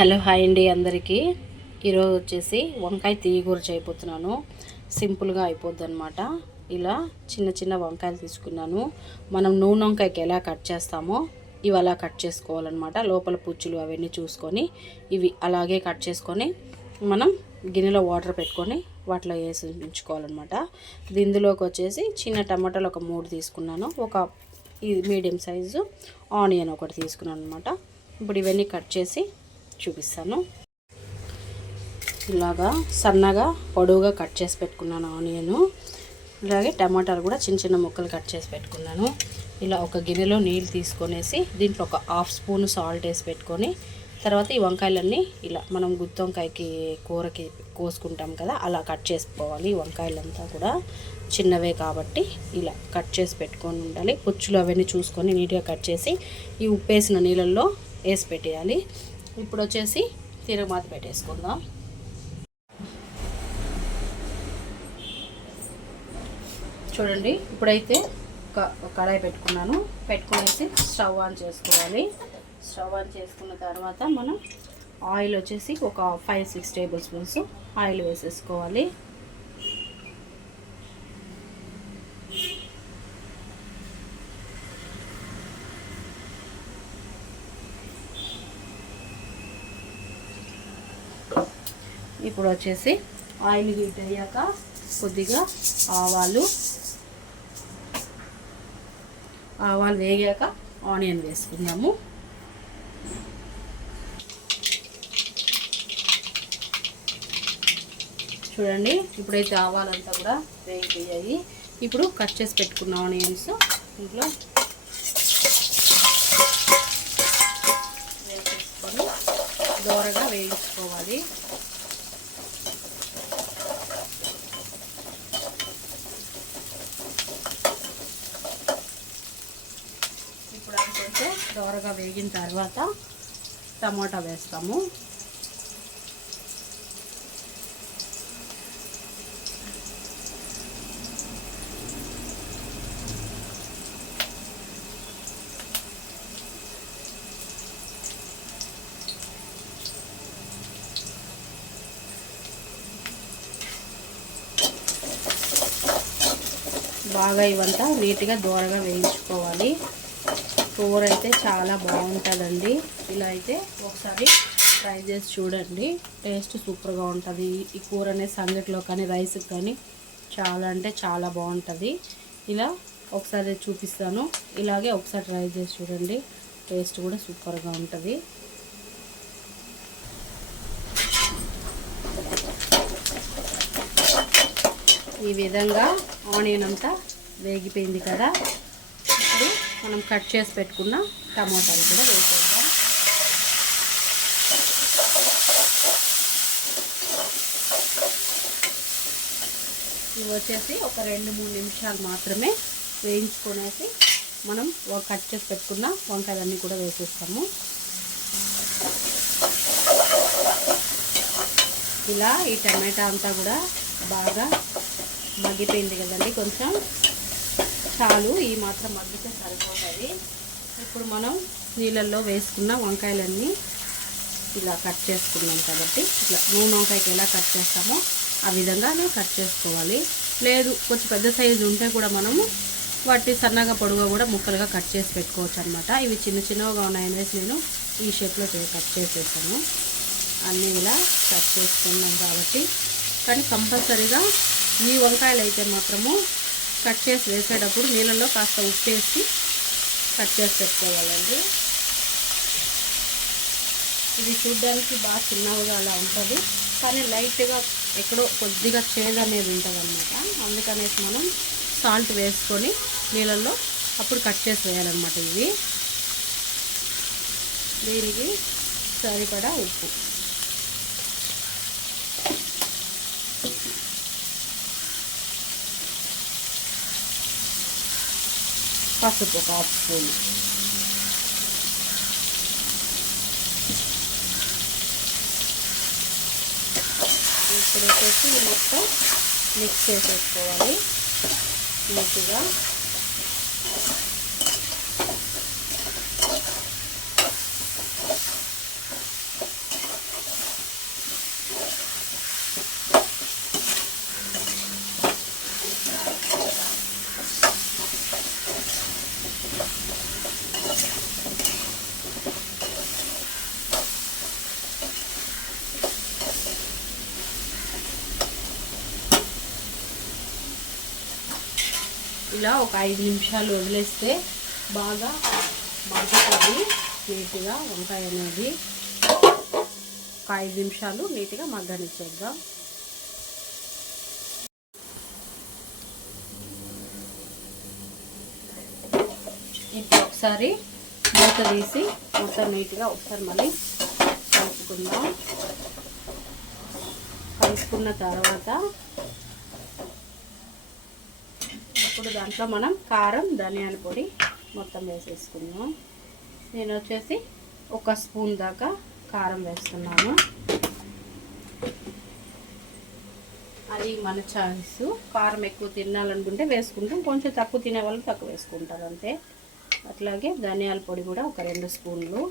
Hello hi అండి అందరికీ. ఈరోజు వచ్చేసి వంకాయ తీగూర చేయబోతున్నాను. సింపుల్గా అయిపోద్ది అనమాట. ఇలా చిన్న చిన్న వంకాయలు తీసుకున్నాను. మనం నూనె వంకాయకి ఎలా కట్ చేస్తామో ఇవి అలా కట్ చేసుకోవాలన్నమాట. లోపల పుచ్చులు అవన్నీ చూసుకొని ఇవి అలాగే కట్ చేసుకొని మనం గిన్నెలో వాటర్ పెట్టుకొని వాటిలో వేసి ఉంచుకోవాలన్నమాట. ఇందులోకి వచ్చేసి చిన్న టమాటాలు ఒక 3 తీసుకున్నాను. ఒక మీడియం సైజు ఆనియన్ ఒకటి తీసుకున్నాను అనమాట. ఇప్పుడు ఇవన్నీ కట్ చేసి చూపిస్తాను. ఇలాగా సన్నగా పొడవుగా కట్ చేసి పెట్టుకున్నాను ఆనియను. అలాగే టమాటాలు కూడా చిన్న చిన్న ముక్కలు కట్ చేసి పెట్టుకున్నాను. ఇలా ఒక గిన్నెలో నీళ్ళు తీసుకొనేసి దీంట్లో ఒక 1/2 స్పూన్ సాల్ట్ వేసి పెట్టుకొని తర్వాత ఈ వంకాయలన్నీ ఇలా మనం గుత్తి వంకాయకి కూరకి కోసుకుంటాం కదా అలా కట్ చేసుకోవాలి. ఈ వంకాయలంతా కూడా చిన్నవే కాబట్టి ఇలా కట్ చేసి పెట్టుకొని ఉండాలి. పుచ్చులు అవన్నీ చూసుకొని నీట్గా కట్ చేసి ఈ ఉప్పేసిన నీళ్ళల్లో వేసి పెట్టేయాలి. ఇప్పుడు వచ్చేసి తిరగమాత పెట్టేసుకుందాం. చూడండి, ఇప్పుడైతే కడాయి పెట్టుకున్నాను. పెట్టుకునేసి స్టవ్ ఆన్ చేసుకోవాలి. స్టవ్ ఆన్ చేసుకున్న తర్వాత మనం ఆయిల్ వచ్చేసి ఒక 5-6 టేబుల్ స్పూన్స్ ఆయిల్ వేసేసుకోవాలి. ఇప్పుడు వచ్చేసి ఆయిల్ హీట్ అయ్యాక కొద్దిగా ఆవాలు వేగాక ఆనియన్ వేసుకుందాము. చూడండి, ఇప్పుడైతే ఆవాలంతా కూడా వేగిపోయాయి. ఇప్పుడు కట్ చేసి పెట్టుకున్న ఆనియన్స్ ఇంట్లో వేసేసుకొని దోరగా వేయించుకోవాలి. ఇప్పుడు అనుకుంటే దోరగా వేగిన తర్వాత టమాటా వేస్తాము. బాగా ఇవంతా నీట్గా దోరగా వేయించుకోవాలి. కూర అయితే చాలా బాగుంటుందండి. ఇలా అయితే ఒకసారి ట్రై చేసి చూడండి. టేస్ట్ సూపర్గా ఉంటుంది. ఈ కూర అనేది సంగటిలో కానీ రైస్కి కానీ చాలా అంటే చాలా బాగుంటుంది. ఇలా ఒకసారి చూపిస్తాను. ఇలాగే ఒకసారి ట్రై చేసి చూడండి. టేస్ట్ కూడా సూపర్గా ఉంటుంది. ఈ విధంగా ఆనియన్ అంతా వేగిపోయింది కదా. ఇప్పుడు మనం కట్ చేసి పెట్టుకున్న టమాటాలు కూడా వేసేద్దాం. ఇవి వచ్చేసి ఒక 2-3 నిమిషాలు మాత్రమే వేయించుకొనేసి మనం కట్ చేసి పెట్టుకున్న వంకాయలన్నీ కూడా వేసేస్తాము. ఇలా ఈ టమాటా అంతా కూడా బాగా మగ్గిపోయింది కదండి. కొంచెం చాలు, ఈ మాత్రం మగ్గితే సరిపోతుంది. ఇప్పుడు మనం నీళ్ళల్లో వేసుకున్న వంకాయలన్నీ ఇలా కట్ చేసుకున్నాం కాబట్టి ఇట్లా నూనె వంకాయకి ఎలా కట్ చేస్తామో ఆ విధంగానే కట్ చేసుకోవాలి. లేదు కొంచెం పెద్ద సైజు ఉంటే కూడా మనము వాటి సన్నగా పొడుగా కూడా ముక్కలుగా కట్ చేసి పెట్టుకోవచ్చు అనమాట. ఇవి చిన్న చిన్నగా ఉన్నాయనేసి నేను ఈ షేప్లో కట్ చేసేసాను. అన్నీ ఇలా కట్ చేసుకున్నాం కాబట్టి. కానీ కంపల్సరీగా ఈ వంకాయలు అయితే మాత్రము కట్ చేసి వేసేటప్పుడు నీళ్ళల్లో కాస్త ఉప్పు వేసి కట్ చేసి పెట్టుకోవాలండి. ఇది చూడ్డానికి బాగా చిన్నగా అలా ఉంటుంది, కానీ లైట్గా ఎక్కడో కొద్దిగా చేదు అనేది ఉంటుంది అన్నమాట. అందుకనేసి మనం సాల్ట్ వేసుకొని నీళ్ళల్లో అప్పుడు కట్ చేసి వేయాలన్నమాట. ఇవి దీనికి సరిపడా ఉప్పు, పసుపు ఒక 1/2 స్పూన్, ఇప్పుడు వచ్చేసి మొత్తం మిక్స్ చేసేసుకోవాలి నీట్గా. ఇలా ఒక 5 నిమిషాలు వదిలేస్తే బాగా మగ్గుతుంది నీట్గా వంకాయ అనేది. ఒక 5 నిమిషాలు నీట్గా మగ్గనిచ్చేద్దాం. ఇప్పుడు ఒకసారి మూత తీసి మొత్తం నీట్గా ఒకసారి మళ్ళీ కలుపుకుందాం. కలుపుకున్న తర్వాత ఇప్పుడు దాంట్లో మనం కారం, ధనియాల పొడి మొత్తం వేసేసుకుందాం. నేను వచ్చేసి 1 స్పూన్ దాకా కారం వేస్తున్నాను. అది మన చాయిస్. కారం ఎక్కువ తినాలనుకుంటే వేసుకుంటాం, కొంచెం తక్కువ తినే వాళ్ళు తక్కువ వేసుకుంటారు అంతే. అట్లాగే ధనియాల పొడి కూడా ఒక 2 స్పూన్లు.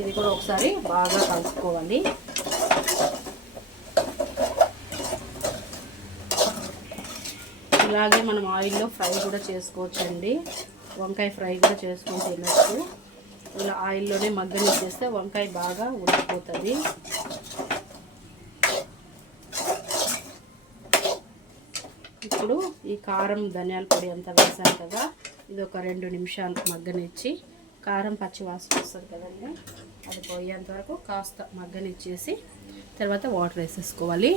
ఇది కూడా ఒకసారి బాగా కలుపుకోవాలి. ఇలాగే మనం ఆయిల్లో ఫ్రై కూడా చేసుకోవచ్చండి. వంకాయ ఫ్రై కూడా చేసుకొని తినచ్చు. ఇలా ఆయిల్లోనే మగ్గనిచ్చేస్తే వంకాయ బాగా ఉడికిపోతుంది. ఇప్పుడు ఈ కారం, ధనియాల పొడి అంతా వేసాం కదా, ఇది ఒక 2 నిమిషాలు మగ్గనిచ్చి, కారం పచ్చి వాసన వస్తుంది కదండి, అది పోయేంత వరకు కాస్త మగ్గనిచ్చేసి తర్వాత వాటర్ వేసేసుకోవాలి.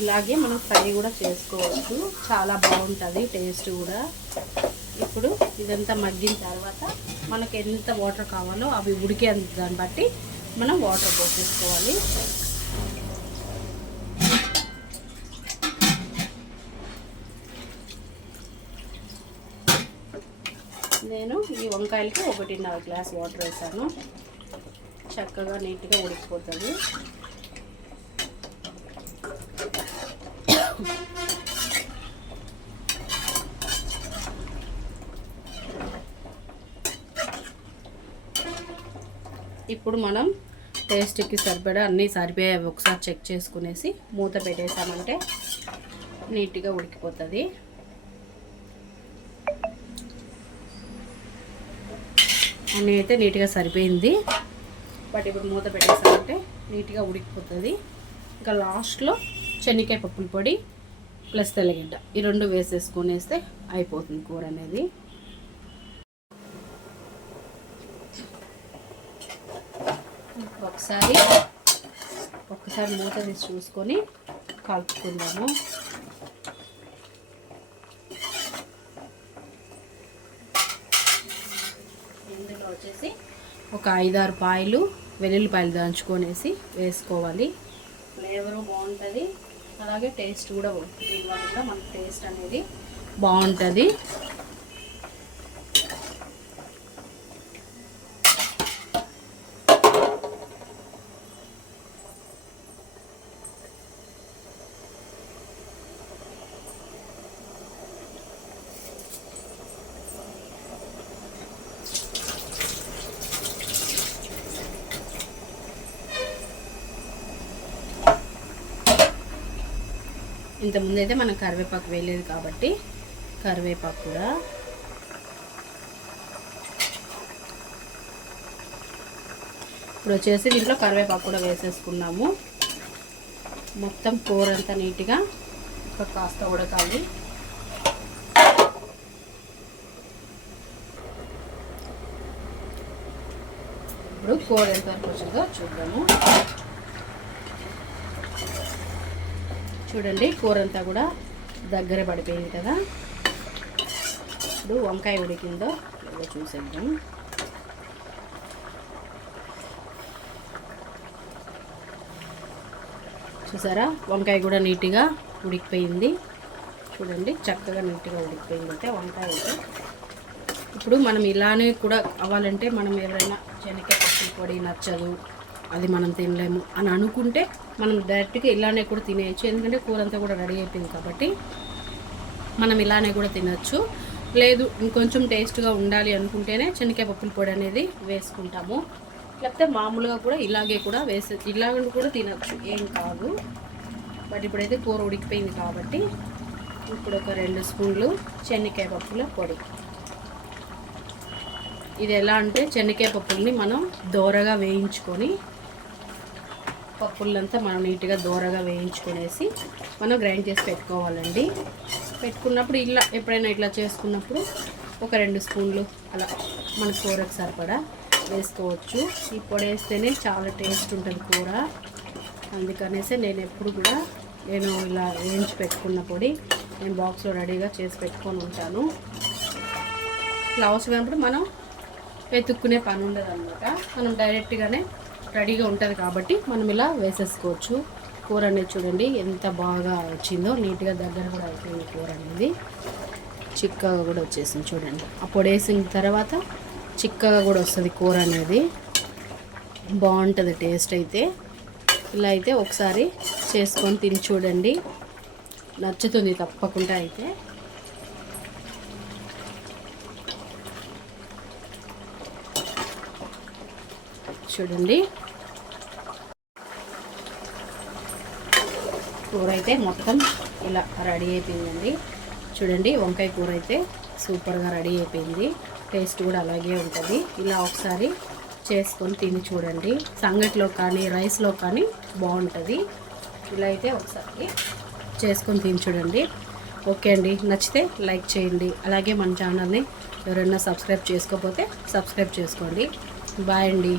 ఇలాగే మనం ఫ్రై కూడా చేసుకోవచ్చు, చాలా బాగుంటుంది టేస్ట్ కూడా. ఇప్పుడు ఇదంతా మగ్గిన తర్వాత మనకు ఎంత వాటర్ కావాలో అవి ఉడికే దాన్ని బట్టి మనం వాటర్ పోసేసుకోవాలి. నేను ఈ వంకాయలకి 1.5 గ్లాస్ వాటర్ వేసాను. చక్కగా నీట్గా ఉడికిపోతుంది. ఇప్పుడు మనం టేస్ట్కి సరిపడా అన్నీ సరిపోయాయి ఒకసారి చెక్ చేసుకునేసి మూత పెట్టేసామంటే నీట్గా ఉడికిపోతుంది. అన్నీ అయితే నీట్గా సరిపోయింది. బట్ ఇప్పుడు మూత పెట్టేసామంటే నీట్గా ఉడికిపోతుంది. ఇంకా లాస్ట్లో శనగకాయ పప్పుల పొడి ప్లస్ తెల్లగడ్డ ఈ 2 వేసేసుకునేస్తే అయిపోతుంది కూర అనేది. ఒక్కసారి మూత తీసి చూసుకొని కలుపుకుందాము. ఇందులో వచ్చేసి ఒక 5-6 పాయలు వెల్లుల్లిపాయలు దంచుకొనేసి వేసుకోవాలి. ఫ్లేవరు బాగుంటుంది, అలాగే టేస్ట్ కూడా దీనివల్ల కూడా మనకు టేస్ట్ అనేది బాగుంటుంది. ఇంతకుముందు అయితే మనం కరివేపాకు వేయలేదు కాబట్టి కరివేపాకు కూడా ఇప్పుడు వచ్చేసి దీంట్లో కరివేపాకు కూడా వేసేసుకున్నాము. మొత్తం కూర అంతా నీట్గా ఒక కాస్త ఉడకాలి. ఇప్పుడు కూర ఎంతవరకు వచ్చిందో చూద్దాము. చూడండి కూర అంతా కూడా దగ్గర పడిపోయింది కదా. ఇప్పుడు వంకాయ ఉడికిందో లేదో చూసేద్దాం. చూసారా వంకాయ కూడా నీట్గా ఉడికిపోయింది. చూడండి చక్కగా నీట్గా ఉడికిపోయింది అయితే వంకాయ అయితే. ఇప్పుడు మనం ఇలానే కూడా అవ్వాలంటే మనం ఎవరైనా శనగకాయ పప్పుల పొడి నచ్చదు, అది మనం తినలేము అని అనుకుంటే మనం డైరెక్ట్గా ఇలానే కూడా తినేయచ్చు. ఎందుకంటే కూర అంతా కూడా రెడీ అయిపోయింది కాబట్టి మనం ఇలానే కూడా తినచ్చు. లేదు ఇంకొంచెం టేస్ట్గా ఉండాలి అనుకుంటేనే శనగకాయ పప్పుల పొడి అనేది వేసుకుంటాము. లేకపోతే మామూలుగా కూడా ఇలాగే కూడా ఇలాగ కూడా తినచ్చు, ఏం కాదు. బట్ ఇప్పుడైతే కూర ఉడికిపోయింది కాబట్టి ఇప్పుడు ఒక 2 స్పూన్లు శనగకాయ పప్పుల పొడి. ఇది ఎలా అంటే శనగకాయ పప్పుల్ని మనం దోరగా వేయించుకొని పప్పులంతా మనం నీట్గా దూరగా వేయించుకునేసి మనం గ్రైండ్ చేసి పెట్టుకోవాలండి. పెట్టుకున్నప్పుడు ఇలా ఎప్పుడైనా ఇట్లా చేసుకున్నప్పుడు ఒక 2 స్పూన్లు అలా మన కూరకు సరిపడా వేసుకోవచ్చు. ఈ పొడి వేస్తేనే చాలా టేస్ట్ ఉంటుంది కూర. అందుకనేసి నేను ఎప్పుడు కూడా ఇలా వేయించి పెట్టుకున్న పొడి నేను బాక్స్లో రెడీగా చేసి పెట్టుకొని ఉంటాను. ఇట్లా అవసరమైనప్పుడు మనం వెతుక్కునే పని ఉండదు అనమాట. మనం డైరెక్ట్గానే రెడీగా ఉంటుంది కాబట్టి మనం ఇలా వేసేసుకోవచ్చు. కూర అనేది చూడండి ఎంత బాగా వచ్చిందో, నీట్గా దగ్గర కూడా అయిపోయింది కూర అనేది. చిక్కగా కూడా వచ్చేసింది చూడండి. ఆ పొడి వేసిన తర్వాత చిక్కగా కూడా వస్తుంది కూర అనేది. బాగుంటుంది టేస్ట్ అయితే. ఇలా అయితే ఒకసారి చేసుకొని తిని చూడండి, నచ్చుతుంది తప్పకుండా. అయితే చూడండి కూర అయితే మొత్తం ఇలా రెడీ అయిపోయిందండి. చూడండి వంకాయ కూర అయితే సూపర్గా రెడీ అయిపోయింది. టేస్ట్ కూడా అలాగే ఉంటుంది. ఇలా ఒకసారి చేసుకొని తిని చూడండి, సంగటిలో కానీ రైస్లో కానీ బాగుంటుంది. ఇలా అయితే ఒకసారి చేసుకొని తిని చూడండి. ఓకే అండి, నచ్చితే లైక్ చేయండి. అలాగే మన ఛానల్ని ఎవరైనా సబ్స్క్రైబ్ చేసుకోకపోతే సబ్స్క్రైబ్ చేసుకోండి. బాయ్ అండి.